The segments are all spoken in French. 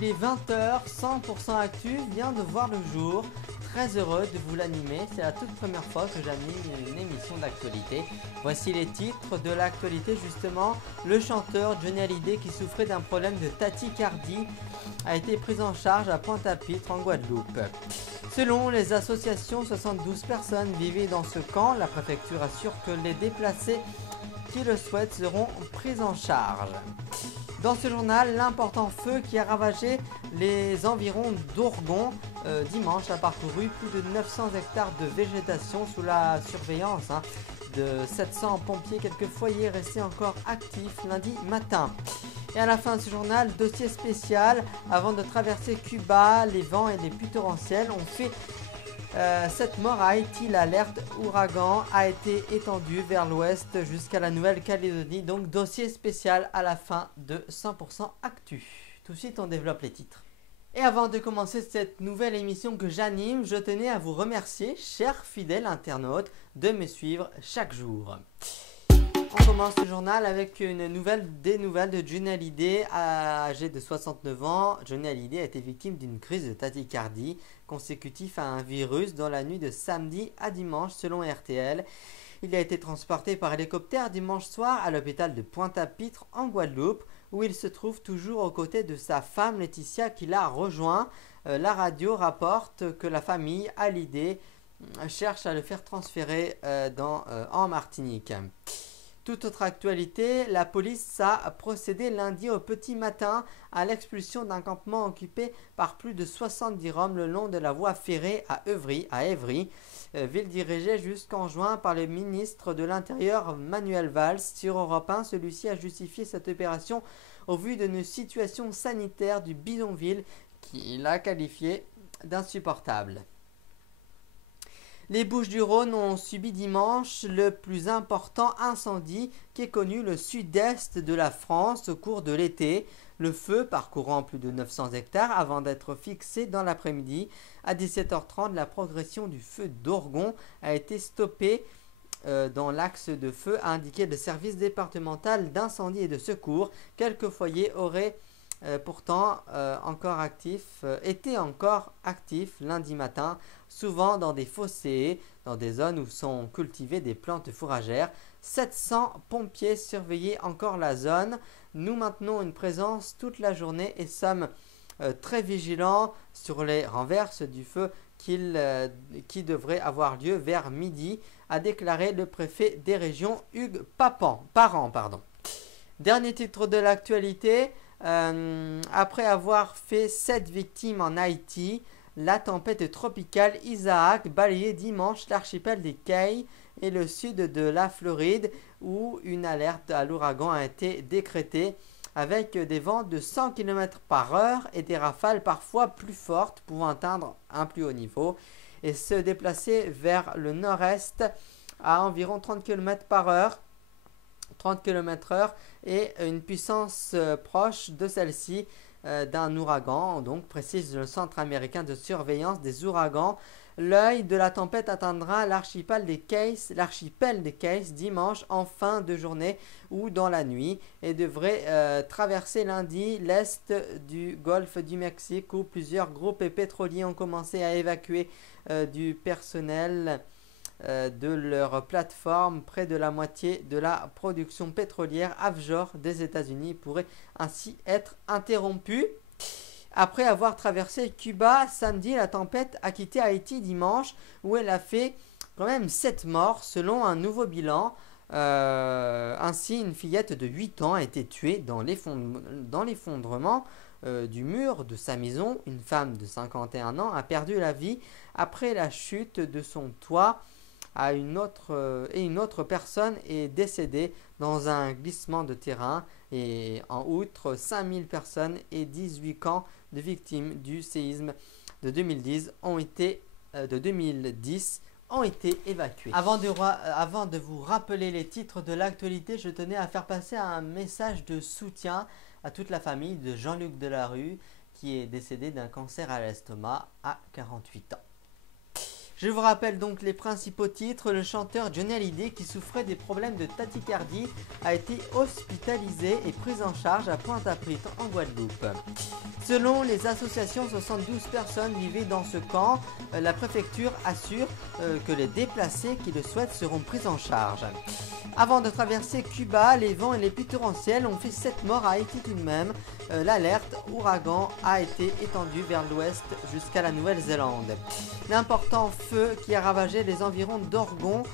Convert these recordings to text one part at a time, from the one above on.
il est 20 h, 100% Actu vient de voir le jour. Très heureux de vous l'animer, c'est la toute première fois que j'anime une émission d'actualité. Voici les titres de l'actualité justement. Le chanteur Johnny Hallyday, qui souffrait d'un problème de tachycardie, a été pris en charge à Pointe-à-Pitre en Guadeloupe. Selon les associations, 72 personnes vivaient dans ce camp. La préfecture assure que les déplacés qui le souhaitent seront pris en charge. Dans ce journal, l'important feu qui a ravagé les environs d'Ourgon dimanche a parcouru plus de 900 hectares de végétation sous la surveillance de 700 pompiers. Quelques foyers restés encore actifs lundi matin. Et à la fin de ce journal, dossier spécial. Avant de traverser Cuba, les vents et les pluies torrentielles ont fait 7 morts à Haïti. L'alerte ouragan a été étendue vers l'ouest jusqu'à la Nouvelle-Calédonie. Donc dossier spécial à la fin de 100% Actu. Tout de suite, on développe les titres. Et avant de commencer cette nouvelle émission que j'anime, je tenais à vous remercier, chers fidèles internautes, de me suivre chaque jour. On commence le journal avec des nouvelles de Johnny Hallyday. Âgé de 69 ans, Johnny Hallyday a été victime d'une crise de tachycardie consécutive à un virus dans la nuit de samedi à dimanche selon RTL. Il a été transporté par hélicoptère dimanche soir à l'hôpital de Pointe-à-Pitre en Guadeloupe, où il se trouve toujours aux côtés de sa femme Laetitia qui l'a rejoint. La radio rapporte que la famille Hallyday cherche à le faire transférer en Martinique. Toute autre actualité, la police a procédé lundi au petit matin à l'expulsion d'un campement occupé par plus de 70 Roms le long de la voie ferrée à Évry, ville dirigée jusqu'en juin par le ministre de l'Intérieur Manuel Valls. Sur Europe 1, celui-ci a justifié cette opération au vu d'une situation sanitaire du bidonville qu'il a qualifiée d'insupportable. Les Bouches-du-Rhône ont subi dimanche le plus important incendie qu'ait connu le sud-est de la France au cours de l'été. Le feu, parcourant plus de 900 hectares avant d'être fixé dans l'après-midi, à 17h30, la progression du feu d'Ourgon a été stoppée dans l'axe de feu, a indiqué le service départemental d'incendie et de secours. Quelques foyers auraient pourtant été encore actifs lundi matin, souvent dans des fossés, dans des zones où sont cultivées des plantes fourragères. 700 pompiers surveillaient encore la zone. Nous maintenons une présence toute la journée et sommes très vigilants sur les renverses du feu qui devrait avoir lieu vers midi, a déclaré le préfet des régions Hugues Parent. Dernier titre de l'actualité. Après avoir fait 7 victimes en Haïti, la tempête tropicale Isaac balayait dimanche l'archipel des Cayes et le sud de la Floride, où une alerte à l'ouragan a été décrétée avec des vents de 100 km/h et des rafales parfois plus fortes pouvant atteindre un plus haut niveau et se déplacer vers le nord-est à environ 30 km/h et une puissance proche de celle-ci d'un ouragan, donc précise le Centre américain de surveillance des ouragans. L'œil de la tempête atteindra l'archipel des Cayes dimanche en fin de journée ou dans la nuit et devrait traverser lundi l'est du golfe du Mexique, où plusieurs groupes pétroliers ont commencé à évacuer du personnel de leur plateforme. Près de la moitié de la production pétrolière offshore des États-Unis pourrait ainsi être interrompue. Après avoir traversé Cuba samedi, la tempête a quitté Haïti dimanche, où elle a fait quand même 7 morts selon un nouveau bilan. Ainsi, une fillette de 8 ans a été tuée dans l'effondrement du mur de sa maison. Une femme de 51 ans a perdu la vie après la chute de son toit. Une autre personne est décédée dans un glissement de terrain. Et en outre, 5000 personnes et 18 camps de victimes du séisme de 2010 ont été évacués. Avant de vous rappeler les titres de l'actualité, je tenais à faire passer un message de soutien à toute la famille de Jean-Luc Delarue, qui est décédé d'un cancer à l'estomac à 48 ans. Je vous rappelle donc les principaux titres. Le chanteur Johnny Hallyday, qui souffrait des problèmes de tachycardie, a été hospitalisé et pris en charge à Pointe-à-Pitre en Guadeloupe. Selon les associations, 72 personnes vivaient dans ce camp. La préfecture assure que les déplacés qui le souhaitent seront pris en charge. Avant de traverser Cuba, les vents et les pluies torrentielles ont fait 7 morts à Haïti tout de même. L'alerte ouragan a été étendue vers l'ouest jusqu'à la Nouvelle-Zélande. L'important feu qui a ravagé les environs d'Oregon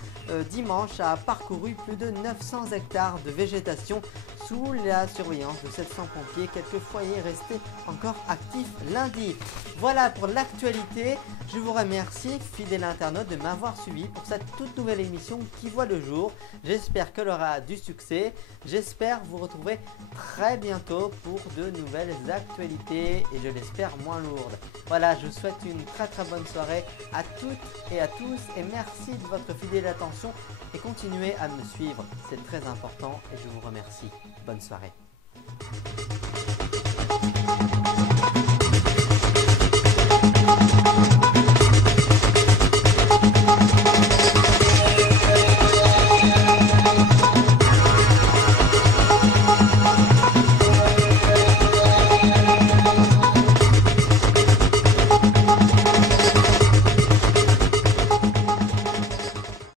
dimanche a parcouru plus de 900 hectares de végétation sous la surveillance de 700 pompiers. Quelques foyers restés encore actifs lundi. Voilà pour l'actualité. Je vous remercie, fidèles internautes, de m'avoir suivi pour cette toute nouvelle émission qui voit le jour. J'espère qu'elle aura du succès. J'espère vous retrouver très bientôt pour de nouvelles actualités et je l'espère moins lourdes. Voilà, je vous souhaite une très bonne soirée à toutes et à tous et merci de votre fidèle attention et continuez à me suivre, c'est très important et je vous remercie. Bonne soirée.